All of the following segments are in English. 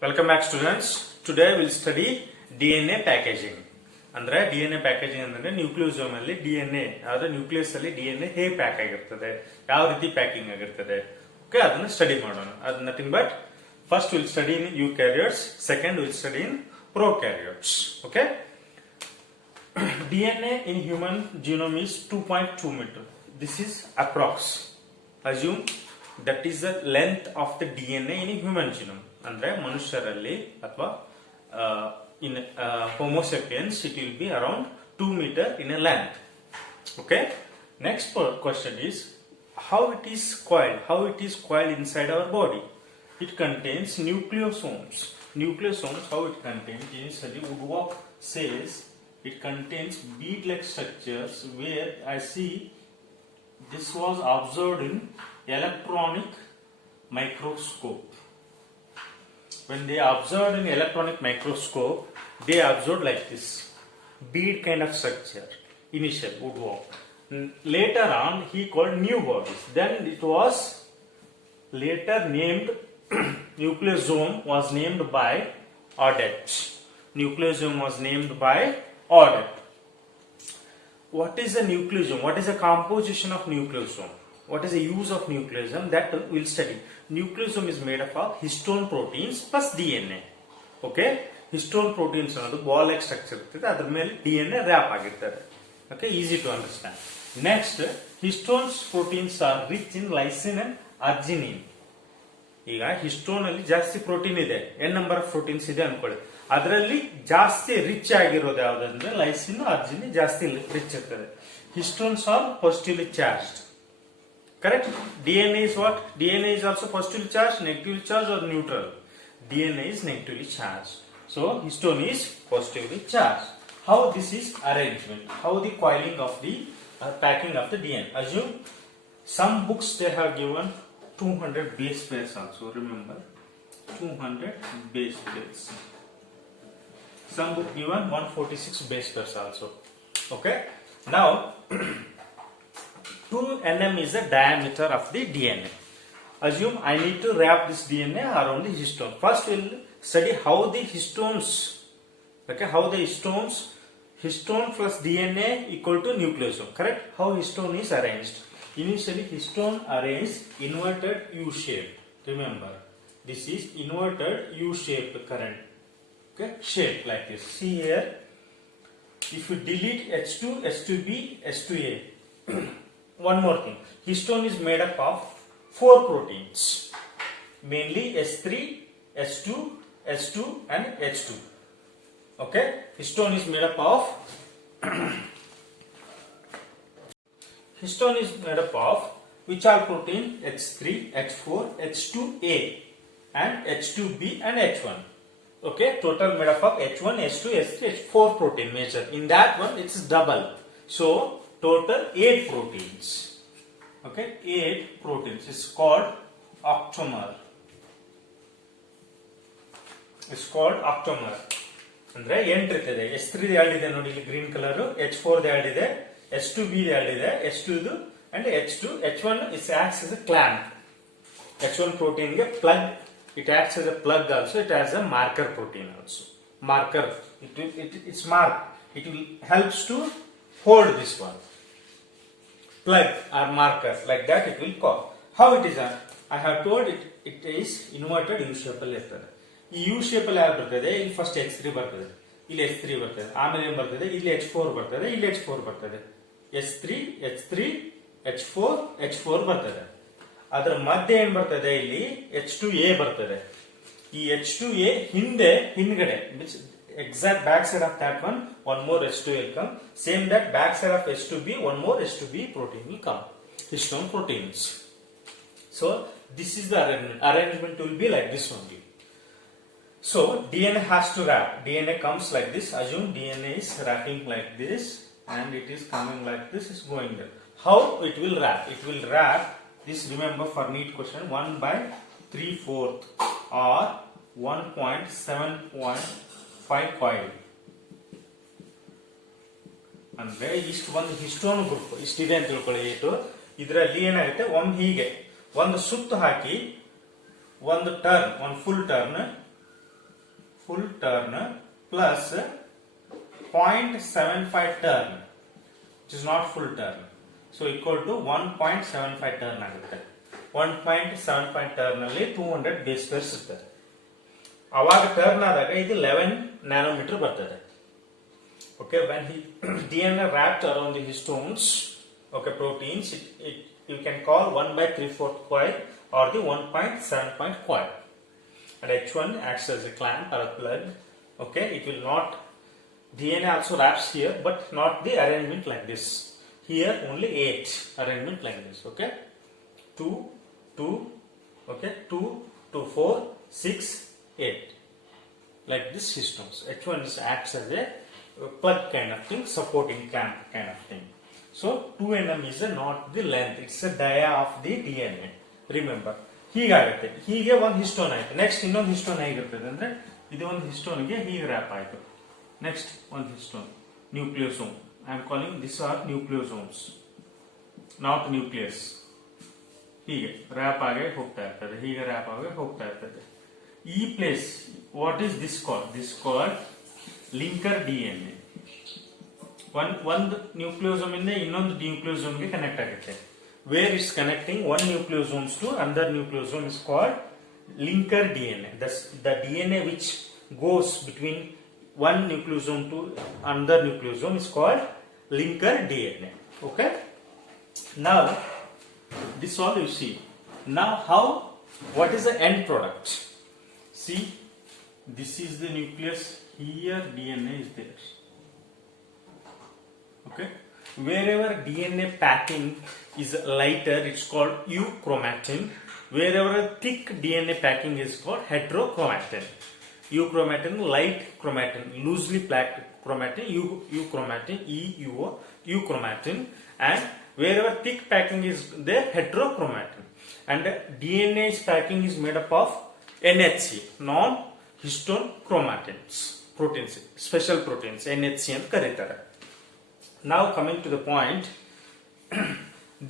Welcome back students. Today we will study DNA packaging. ಅಂದ್ರೆ DNA packaging ಅಂದ್ರೆ nucleosome ಅಲ್ಲಿ DNA ಯಾವ್ದು nucleus ಅಲ್ಲಿ DNA ಹೇಗೆ ಪ್ಯಾಕ್ ಆಗಿರ್ತದೆ, ಯಾವ ರೀತಿ ಪ್ಯಾಕಿಂಗ್ ಆಗಿರ್ತದೆ, ಓಕೆ ಅದನ್ನ ಸ್ಟಡಿ ಮಾಡೋಣ. ಅದು nothing but first will study in eukaryotes, second will study in prokaryotes. Okay, DNA in human genome is 2.2 meter. This is approx. Assume that is the length of the DNA in a human genome. ಅಂದ್ರೆ ಮನುಷ್ಯರಲ್ಲಿ ಅಥವಾ in Homo sapiens it will be around 2 meter in a length. Okay, next question is how it is coiled inside our body. It contains nucleosomes. How it contains, initially Woodward says it contains bead-like structures where I see this was observed in electronic microscope. When they observed in electronic microscope, they observed like this bead kind of structure. Initial Woodward. Later on, he called new bodies. Then it was later named nucleosome was named by Audet. What is a nucleosome? What is the composition of nucleosome? What is the use of nucleosome? That we'll study. Nucleosome is made up of histone proteins plus DNA. Okay, histone proteins ಅನ್ನೋದು ball like structure ಇರ್ತದೆ, ಅದ್ರ ಮೇಲೆ DNA rap ಆಗಿರ್ತದೆ. Okay, easy to understand. Next, histones proteins are rich in lysine and arginine. ಈಗ histone ಅಲ್ಲಿ ಜಾಸ್ತಿ protein ಇದೆ, n number of proteins ಇದೆ ಅನ್ಕೊಳ್ಳಿ. ಅದರಲ್ಲಿ ಜಾಸ್ತಿ ರಿಚ್ ಆಗಿರೋದು ಯಾವ್ದಂದ್ರೆ ಲೈಸಿನ್, ಅರ್ಜಿನಿನ್ ಜಾಸ್ತಿ ರಿಚ್ ಇರ್ತದೆ. Histones R positively charged. Correct? DNA is what? DNA is also positively charged, negatively charged or neutral? DNA is negatively charged. So, histone is positively charged. How this is arrangement? How the coiling of the packing of the DNA? Assume some books they have given 200 base pairs also. Remember, 200 base pairs. Some book given 146 base pairs also. Okay? Now, 2 nm is the diameter of the DNA. Assume I need to wrap this DNA around the histone. First we will study how the histones, okay, how the histone plus DNA equal to nucleosome. Correct? How histone is arranged. Initially histone arranged inverted U shape. Remember, this is inverted U shape current. Okay, shape like this. See here, if you delete H2, H2B, H2A. One more thing, histone is made up of 4 proteins, mainly H3, H2, H2 and H2. Okay, histone is made up of which are protein? H3, H4, H2A and H2B and H1. Okay, total made up of H1, H2, H3, H4 protein major. In that one it's double. So total 8 proteins. Okay, 8 proteins is called octamer. It's called octamer. ಅಂದ್ರೆ 8 ಇರ್ತದೆ. H3 ದು 2 ಇದೆ ನೋಡಿ ಇಲ್ಲಿ green colour, H4 ದು 2 ಇದೆ, H2B ದು 2 ಇದೆ, H2 ದು and H2, H1 is acts as a clamp. H1 protein ಗೆ plug, it acts as a plug also, it has a marker protein also. Marker, it's mark, it will helps to hold this one. Plug or marker like that it will call. How it is? I have told it is inverted U shape ಅಲ್ಲಿ ಇರ್ತದೆ. ಈ U shape ಅಲ್ಲಿ ಯಾರು ಬರ್ತದೆ? ಇಲ್ಲಿ first H3 ಬರ್ತದೆ, ಇಲ್ಲಿ H3 ಬರ್ತದೆ, ಆಮೇಲೆ ಏನ್ ಬರ್ತದೆ? ಇಲ್ಲಿ H4 ಬರ್ತದೆ, ಇಲ್ಲಿ H4 ಬರ್ತದೆ, H3, H4 ಬರ್ತದೆ. ಅದರ ಮಧ್ಯೆ ಏನ್ ಬರ್ತದೆ? ಇಲ್ಲಿ H2A ಬರ್ತದೆ. ಈ H2A ಹಿಂದ್ಗಡೆ exact back side of that one more H2 will come. Same that back side of H2B, one more H2B protein will come. Histone proteins. So this is the arrangement will be like this only. So DNA has to wrap. DNA comes like this. Assume DNA is wrapping like this and it is coming like this, is going there. How it will wrap? It will wrap this, remember for neat question, 1/3/4 or 1.7.5 coil. ಅಂದ್ರೆ ಇಷ್ಟು ಒಂದು histone group ಇಷ್ಟಿದೆ ಅಂತ ತಿಳ್ಕೊಳ್ಳಿ. ಇದರಲ್ಲಿ ಏನಾಗುತ್ತೆ, ಹೀಗೆ ಒಂದು ಸುತ್ತು ಹಾಕಿ ಒಂದು full turn full turn plus 0.75 turn, which is not full turn. So equal to 1.75 turn ಆಗುತ್ತೆ. 1.75 ಟರ್ನ್ ಅಲ್ಲಿ 200 ಬೇಸ್ ಪೇರ್ಸ್ ಇರ್ತದೆ. ಅವಾಗ ಟರ್ನ್ ಆದಾಗ ಇದು 11 ನ್ಯಾನೋಮೀಟರ್ ಬರ್ತದೆ. Okay, when he DNA wrapped around the histones, okay, proteins, you can call 1/3/4 coil or the 1.7 coil. And H1 acts as a clamp or a plug. Okay, it will not, DNA also wraps here, but not the arrangement like this. Here only 8 arrangement like this. Okay, 2, 2, okay, 2, 2, 4, 6, 8. Like this histones. H1 is acts as a plug kind of thing, supporting clamp kind of thing. So 2 nm is not the length, it's a dia of the DNA. Remember, ಹೀಗಾಗುತ್ತೆ. ಹೀಗೆ ಒಂದು histone ಆಯ್ತು. Next ಇನ್ನೊಂದು histone ಹೇಗಿರ್ತದೆ ಅಂದ್ರೆ ಇದು ಒಂದು ಹಿಸ್ಟೋನ್ಗೆ ಹೀಗೆ rap ಆಯ್ತು. ನೆಕ್ಸ್ಟ್ ಒಂದು histone nucleosome. I am calling this are nucleosomes, not nucleus. ಹೀಗೆ ರ್ಯಾಪ್ ಆಗಿ ಹೋಗ್ತಾ ಇರ್ತದೆ, ಹೀಗೆ ರ್ಯಾಪ್ ಆಗಿ ಹೋಗ್ತಾ ಇರ್ತದೆ. ಈ place what is this called? This called linker DNA. ಒಂದು ನ್ಯೂಕ್ಲಿಯೋಸೋಮ್ ಇಂದ ಇನ್ನೊಂದು ನ್ಯೂಕ್ಲಿಯೋಸೋಮ್ ಗೆ ಕನೆಕ್ಟ್ ಆಗುತ್ತೆ. Where it's connecting one nucleosomes to another nucleosome is called linker DNA. The DNA which goes between one nucleosome to another nucleosome is called linker DNA. Okay. Now this all you see. Now what is the end product? See, this is the nucleus. Here DNA is there. Okay. Wherever DNA packing is lighter, it's called euchromatin. Wherever thick DNA packing is called heterochromatin. Euchromatin, light chromatin, loosely packed chromatin, euchromatin, euchromatin, and wherever thick packing is there, heterochromatin. And DNA's packing is made up of NHC, non-histone chromatins, proteins, special proteins, NHC and karitara. Now coming to the point,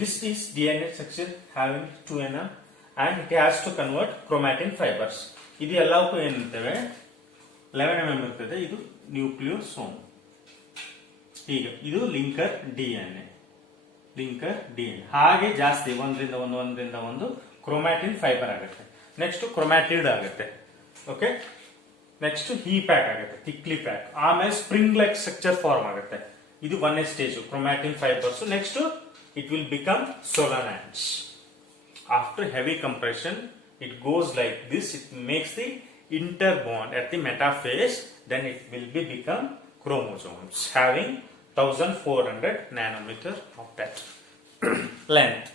this is DNA structure having 2 nm and it has to convert chromatin fibers. ಇದು ಎಲ್ಲವಕ್ಕೂ ಏನಿರ್ತವೆ 11 mm ಇರ್ತದೆ. ಇದು nucleosome. ಹೀಗೆ ಇದು linker DNA. Linker DNA ಹಾಗೆ ಜಾಸ್ತಿ ಒಂದರಿಂದ ಒಂದು chromatin fibre ಆಗುತ್ತೆ. ನೆಕ್ಸ್ಟ್ ಕ್ರೋಮ್ಯಾಟಿಡ್ ಆಗುತ್ತೆ. ಓಕೆ, ನೆಕ್ಸ್ಟ್ ಹೀ ಪ್ಯಾಕ್ ಆಗುತ್ತೆ, ಥಿಕ್ಲಿ ಪ್ಯಾಕ್. ಆಮೇಲೆ ಸ್ಪ್ರಿಂಗ್ ಲೈಕ್ ಸ್ಟ್ರಕ್ಚರ್ ಫಾರ್ಮ್ ಆಗುತ್ತೆ. ಇದು 1ನೇ stage chromatin fibres. Next it will become solenoids. After heavy compression, it goes like this. It makes the interbond at the metaphase. Then it will become chromosomes having 1400 nanometer of that length,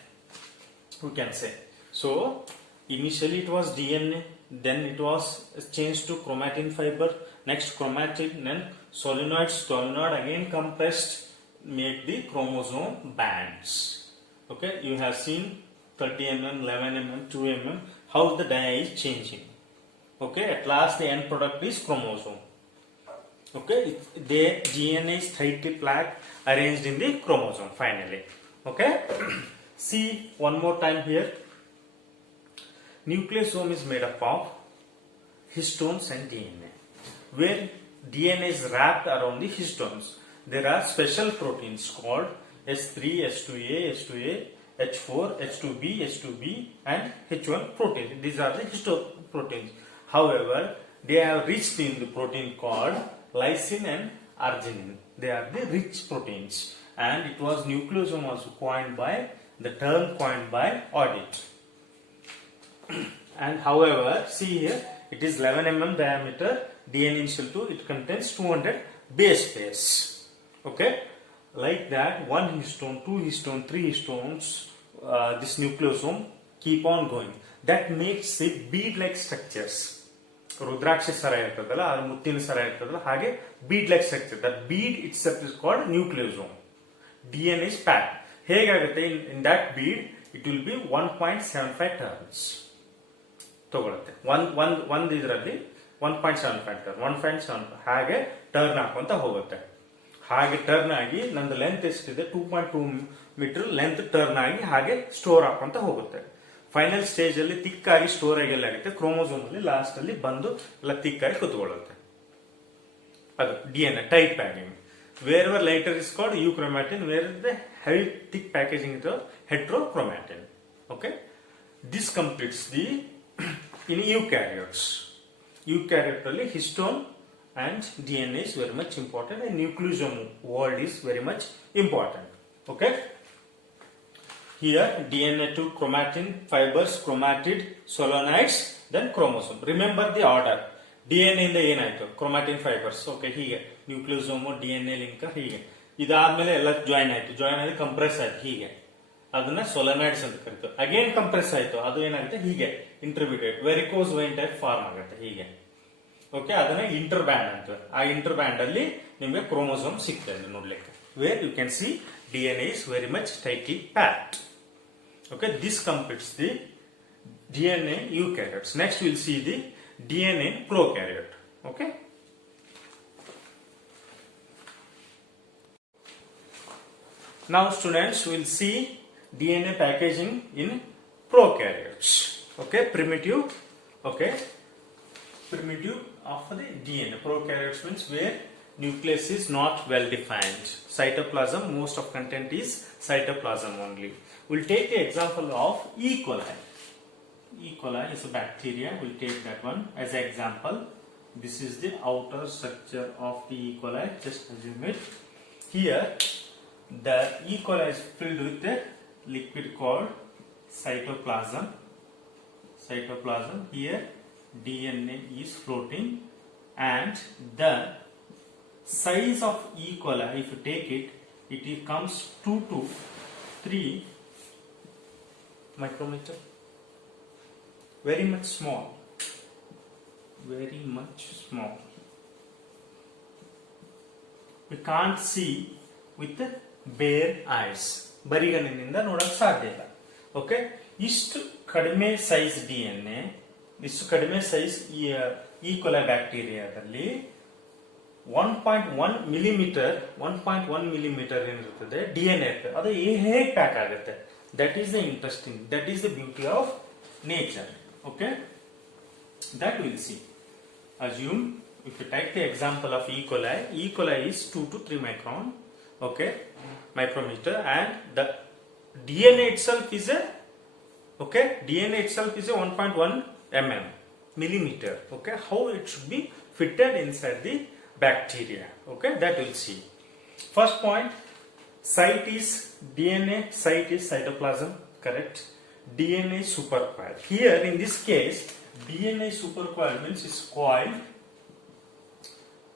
we can say. So initially it was DNA, then it was changed to chromatin fiber, next chromatin, then solenoid again compressed, make the chromosome bands. Okay, you have seen 30 mm, 11 mm, 2 mm, how the dia is changing. Okay, at last the end product is chromosome. Okay, the DNA is tightly packed, arranged in the chromosome finally. Okay, see one more time here. Nucleosome is made up of histones and DNA. Where DNA is wrapped around the histones, there are special proteins called S3, S2A, S2A, H4, H2B, H2B and H1 proteins. These are the histone proteins. However, they have reached in the protein called lysine and arginine. They are the rich proteins. And it was nucleosome also coined by, the term coined by Audit. And however, see here, it is 11 mm diameter, DNA initial 2, it contains 200 base pairs. Okay, like that, 1 histone, 2 histone, 3 histones, this nucleosome keep on going. That makes it bead-like structures. ರುದ್ರಾಕ್ಷಿ ಸರ ಇರ್ತದಲ್ಲ, ಅದು ಮುತ್ತಿನ ಸರ ಇರ್ತದಲ್ಲ, ಹಾಗೆ bead-like structure. That bead itself is called nucleosome. DNA is packed. ಹೇಗಾಗುತ್ತೆ? In that bead, it will be 1.75 turns. ತಗೊಳುತ್ತೆ. ಒಂದು ಇದರಲ್ಲಿ 1.75 turn, 1.75 ಹಾಗೆ ಟರ್ನ್ ಹಾಕೊಂತ ಹೋಗುತ್ತೆ. ಹಾಗೆ ಟರ್ನ್ ಆಗಿ ನಂದು ಲೆಂತ್ ಎಷ್ಟಿದೆ 2.2 ಮೀಟರ್ ಲೆಂತ್ ಟರ್ನ್ ಆಗಿ ಹಾಗೆ ಸ್ಟೋರ್ ಹಾಕೊಂತ ಹೋಗುತ್ತೆ. ಫೈನಲ್ ಸ್ಟೇಜ್ ಅಲ್ಲಿ ತಿಕ್ಕಾಗಿ ಸ್ಟೋರ್ ಆಗಿ ಎಲ್ಲ ಆಗುತ್ತೆ. ಕ್ರೋಮೋಸೋಮ್ ಅಲ್ಲಿ ಲಾಸ್ಟ್ ಅಲ್ಲಿ ಬಂದು ಎಲ್ಲ ತಿಕ್ಕಾಗಿ ಕುತ್ಕೊಳ್ಳುತ್ತೆ. DNA tight packaging. Wherever lighter is called euchromatin, where the heavy thick packaging is heterochromatin. Okay, this completes the in eukaryotes. Eukaryote histone and DNA is very much important, and nucleosome world is very much important. Okay, here DNA to chromatin, fibers, chromatid, solenoids, then chromosome. Remember the order. DNA ಇಂದ ಏನಾಯ್ತು chromatin fibres. Okay, ಹೀಗೆ nucleosome DNA link ಹೀಗೆ ಇದಾದ್ಮೇಲೆ ಎಲ್ಲ join ಆಯ್ತು, join ಆಗಿ compress ಆಯ್ತು ಹೀಗೆ, ಅದನ್ನ ಸೊಲನಾಯ್ಡ್ಸ್ ಅಂತ ಕರೀತಾರೆ. ಅಗೇನ್ ಕಂಪ್ರೆಸ್ ಆಯ್ತು, ಅದು ಏನಾಗುತ್ತೆ ಹೀಗೆ intermediate varicose vein type form ಆಗುತ್ತೆ ಹೀಗೆ. ಓಕೆ, ಅದನ್ನ ಇಂಟರ್ ಬ್ಯಾಂಡ್ ಅಂತ. ಆ ಇಂಟರ್ ಬ್ಯಾಂಡ್ ಅಲ್ಲಿ ನಿಮಗೆ ಕ್ರೋಮೋಸೋಮ್ ಸಿಗ್ತದೆ ನೋಡ್ಲಿಕ್ಕೆ. Where you can see DNA is very much tightly packed. Okay, this completes the DNA eukaryotes. Next we will see the DNA prokaryote. Okay, now students will see DNA packaging in prokaryotes. Okay, primitive. Okay, primitive of the DNA. Prokaryotes means where nucleus is not well defined. Cytoplasm, most of content is cytoplasm only. We'll take the example of E. coli. E. coli is a bacteria. We'll take that one as an example. This is the outer structure of the E. coli. Just assume it. Here, the E. coli is filled with a liquid called cytoplasm. Cytoplasm. Here, DNA is floating, and the size of E. coli, if you take it, it comes 2 to 3 micrometer. Very much small. Very much small. We can't see with the bare eyes. ಬರಿಗಣ್ಣಿನಿಂದ ನೋಡಕ್ ಸಾಧ್ಯ ಇಲ್ಲ. Okay, ಇಷ್ಟು ಕಡಿಮೆ size DNA, ಇಷ್ಟು ಕಡಿಮೆ size E. coli ಬ್ಯಾಕ್ಟೀರಿಯಾದಲ್ಲಿ 1.1 millimetre ಏನಿರುತ್ತದೆ DNA ಇರ್ತದೆ. ಅದು ಹೇಗೆ ಪ್ಯಾಕ್ ಆಗುತ್ತೆ? That is the interesting, that is the beauty of nature. Okay, that we'll see. Assume if you take the example of E. coli, E. coli is 2 to 3 micron, okay, micrometer, and the DNA itself is a, okay, DNA itself is a 1.1 millimeter. Okay, how it should be fitted inside the bacteria. Okay, that we'll see. First point, site is DNA, site is cytoplasm, correct? DNA supercoiled. Here in this case, DNA supercoiled means is coiled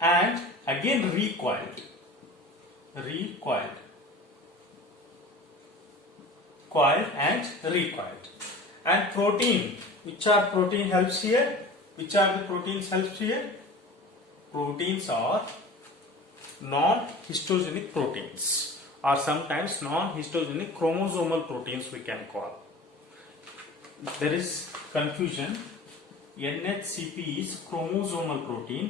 and again recoiled. Recoiled. Coiled and recoiled. And protein. Which are protein helps here? Which are the proteins helps here? Proteins are non-histogenic proteins, or sometimes non-histogenic chromosomal proteins we can call. There is confusion. NHCP is chromosomal protein.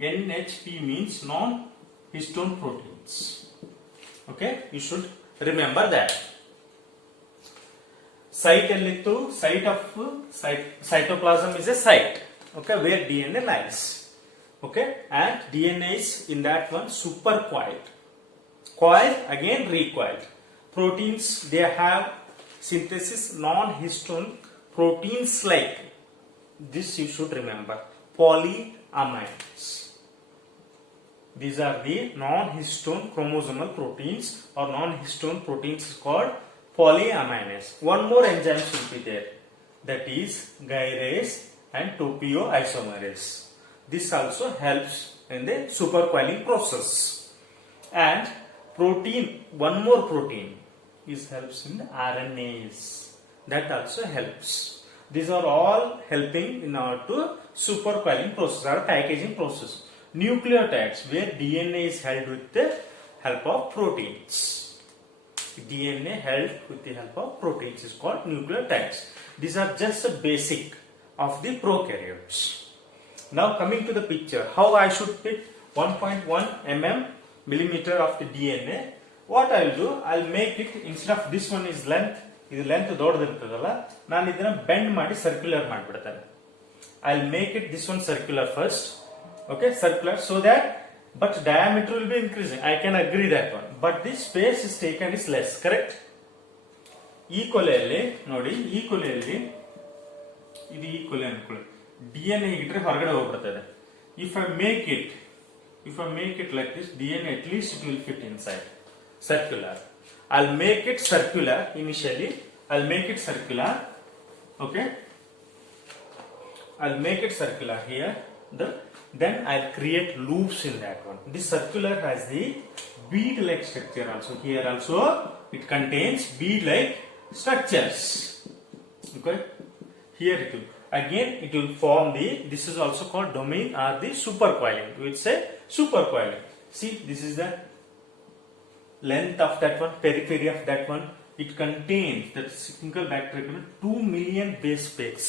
NHP means non-histone proteins. Okay, you should remember that. Site ellittu, site of cytoplasm is a site. Okay, where DNA lies. Okay, and DNA is in that one supercoiled. Coiled again recoiled. Proteins, they have synthesis non-histone proteins like this. You should remember polyamides. These are the non-histone chromosomal proteins, or non-histone proteins is called polyamides. One more enzyme should be there, that is gyrase and topoisomerase. This also helps in the supercoiling process. And protein, one more protein is helps in the RNAs. That also helps. These are all helping in order to supercoiling process or packaging process. Nucleotides, where DNA is held with the help of proteins. DNA held with the help of proteins is called nucleotides. These are just the basic of the prokaryotes. Now coming to the picture, how I should fit 1.1 millimeter of the DNA. What I will do, I will make it, instead of this one is length, ಇದು length ದೊಡ್ಡದಿರ್ತದಲ್ಲ, ನಾನು ಇದನ್ನ bend ಮಾಡಿ circular ಮಾಡಿಬಿಡ್ತೇನೆ. I will make it this one circular first, Okay, circular, so that, but diameter will be increasing, I can agree that one, but the space is taken is less, correct? ಈ ಕೊಲೆಯಲ್ಲಿ ನೋಡಿ, ಈ ಕೊಲೆಯಲ್ಲಿ ಇದು ಈ ಕೊಲೆ ಅನ್ಕೊಳ್ಳಿ, DNA ಇಟ್ಟರೆ ಹೊರಗಡೆ ಹೋಗ್ಬಿಡ್ತದೆ. If I make it like this, DNA at least it will fit inside. Circular. I'll make it circular initially. I'll make it circular. Okay. I'll make it circular here. Then I'll create loops in that one. This circular has the bead-like structure also. Here also it contains bead-like structures. Okay. Here it will. Again it will form the, this is also called domain or the supercoiling. We will say supercoiling. See, this is the length of that one, periphery of that one. It contains, that single bacteria, 2 million base pairs.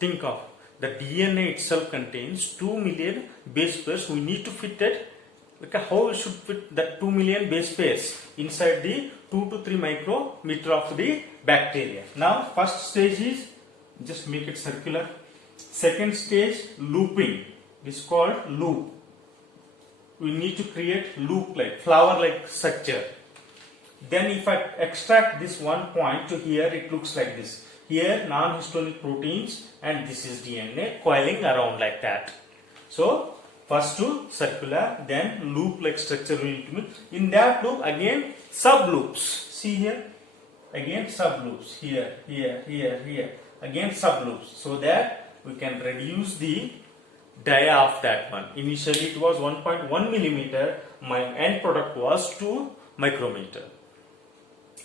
Think of, the DNA itself contains 2 million base pairs. We need to fit it. Like how we should fit that 2 million base pairs inside the 2 to 3 micrometer of the bacteria. Now, first stage is just make it circular. Second stage, looping. This is called loop. We need to create loop like flower like structure. Then if I extract this one point to here, it looks like this. Here non-histonic proteins and this is DNA coiling around like that. So first to circular, then loop like structure will be. In that loop again subloops. See here, again subloops here, here, here, here. Again subloops, so that we can reduce the dia of that one. Initially it was 1.1 millimeter. My end product was 2 micrometer.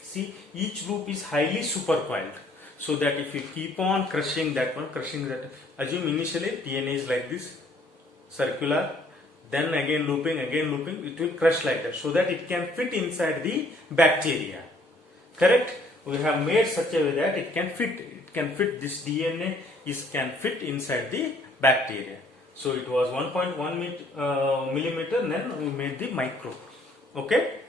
See, each loop is highly supercoiled, so that if you keep on crushing that one, assume initially DNA is like this, circular, then again looping, it will crush like that, so that it can fit inside the bacteria. Correct? We have made such a way that it can fit. It can fit, this DNA can fit inside the bacteria. So it was 1.1 millimeter, then we made the micro. Okay.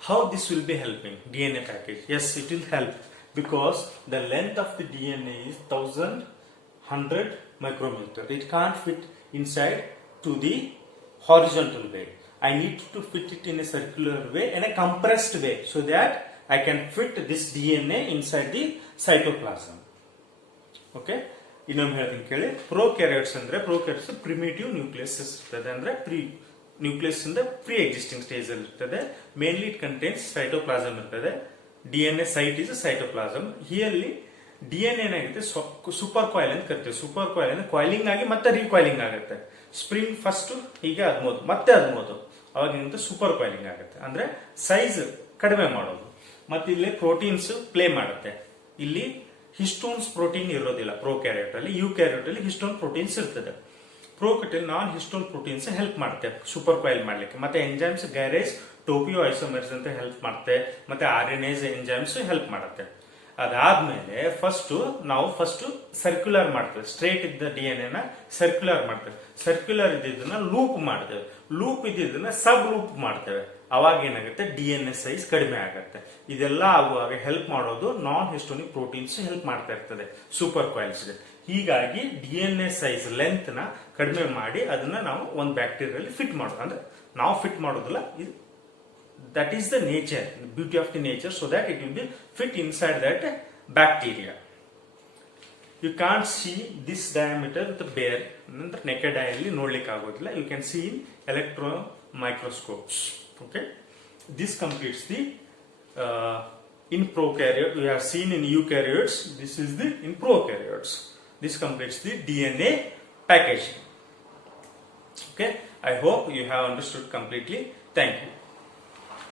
How this will be helping DNA package? Yes, it will help, because the length of the DNA is 1100 micrometer. It can't fit inside to the horizontal way. I need to fit it in a circular way, in a compressed way, so that I can fit this DNA inside the cytoplasm. Okay. ಇನ್ನೊಮ್ಮೆ ಹೇಳ್ತೀನಿ ಕೇಳಿ. ಪ್ರೋಕ್ಯಾರಿಯೋಟ್ಸ್ ಅಂದ್ರೆ, ಪ್ರೋಕ್ಯಾರಿಯೋಟ್ಸ್ primitive nucleus ಇರ್ತದೆ, ಅಂದ್ರೆ nucleus ಇಂದ pre existing stage ಅಲ್ಲಿ ಇರ್ತದೆ. Mainly it contains cytoplasm ಇರ್ತದೆ. DNA site is cytoplasm. ಹಿಯಲ್ಲಿ DNA ಏನಾಗುತ್ತೆ, ಸೂಪರ್ ಕಾಯಿಲ್ ಅಂತ ಕರಿತೀವಿ. ಸೂಪರ್ ಕಾಯಿಲ್ ಅಂದ್ರೆ ಕಾಯಿಲಿಂಗ್ ಆಗಿ ಮತ್ತೆ ರೀಕಾಯಿಲಿಂಗ್ ಆಗುತ್ತೆ. ಸ್ಪ್ರಿಂಗ್ ಫಸ್ಟ್ ಹೀಗೆ ಅದ್ಬೋದು, ಮತ್ತೆ ಅದ್ಬೋದು, ಅವಾಗ ಸೂಪರ್ ಕಾಯಿಲಿಂಗ್ ಆಗುತ್ತೆ. ಅಂದ್ರೆ ಸೈಜ್ ಕಡಿಮೆ ಮಾಡೋದು. ಮತ್ತೆ ಇಲ್ಲಿ ಪ್ರೋಟೀನ್ಸ್ ಪ್ಲೇ ಮಾಡುತ್ತೆ. ಇಲ್ಲಿ ಹಿಸ್ಟೋನ್ಸ್ ಪ್ರೋಟೀನ್ ಇರೋದಿಲ್ಲ ಪ್ರೋಕ್ಯಾರಿಯೋಟ್ ಅಲ್ಲಿ. ಯೂಕ್ಯಾರಿಯೋಟ್ ಅಲ್ಲಿ ಹಿಸ್ಟೋನ್ ಪ್ರೋಟೀನ್ಸ್ ಇರ್ತದೆ. ಪ್ರೋಕ್ಯಾರಿಯೋಟ್ ನಾನ್ ಹಿಸ್ಟೋನ್ ಪ್ರೋಟೀನ್ಸ್ ಹೆಲ್ಪ್ ಮಾಡುತ್ತೆ ಸೂಪರ್ ಕಾಯಿಲ್ ಮಾಡ್ಲಿಕ್ಕೆ. ಮತ್ತೆ ಎಂಜೈಮ್ಸ್ ಗ್ಯಾರೇಜ್ ಟೋಪಿಯೋ ಐಸೋಮರ್ಸ್ ಅಂತ ಹೆಲ್ಪ್ ಮಾಡುತ್ತೆ. ಮತ್ತೆ RNase ಎಂಜೈಮ್ಸ್ ಹೆಲ್ಪ್ ಮಾಡುತ್ತೆ. ಅದಾದ್ಮೇಲೆ ನಾವು ಫಸ್ಟ್ ಸರ್ಕ್ಯುಲರ್ ಮಾಡ್ತೇವೆ. ಸ್ಟ್ರೇಟ್ ಇದ್ದ DNA ನ ಸರ್ಕ್ಯುಲರ್ ಮಾಡ್ತೇವೆ. ಸರ್ಕ್ಯುಲರ್ ಇದ್ದಿದ್ದನ್ನ ಲೂಪ್ ಮಾಡ್ತೇವೆ. ಲೂಪ್ ಇದ್ದಿದ್ದನ್ನ ಸಬ್ ಲೂಪ್ ಮಾಡ್ತೇವೆ. ಅವಾಗ ಏನಾಗುತ್ತೆ, DNA ಸೈಜ್ ಕಡಿಮೆ ಆಗುತ್ತೆ. ಇದೆಲ್ಲ ಆಗುವಾಗ ಹೆಲ್ಪ್ ಮಾಡೋದು ನಾನ್ ಹಿಸ್ಟೋನಿಕ್ ಪ್ರೋಟೀನ್ಸ್ ಹೆಲ್ಪ್ ಮಾಡ್ತಾ ಇರ್ತದೆ ಸೂಪರ್ ಕಾಯಿಲ್ಸ್. ಹೀಗಾಗಿ DNA ಸೈಜ್ ಲೆಂತ್ ನ ಕಡಿಮೆ ಮಾಡಿ ಅದನ್ನ ನಾವು ಒಂದು ಬ್ಯಾಕ್ಟೀರಿಯಲ್ಲಿ ಫಿಟ್ ಮಾಡೋದು. ಅಂದ್ರೆ ನಾವು ಫಿಟ್ ಮಾಡೋದಿಲ್ಲ, that is the nature, the beauty of the nature, so that it will be fit inside that bacteria. You can't see this diameter with the bare naked eye alli nodlikke agodilla. You can see in electron microscopes. Okay, this completes the in prokaryote. We have seen in eukaryotes. This is the in prokaryotes. This completes the DNA packaging. Okay, I hope you have understood completely. Thank you.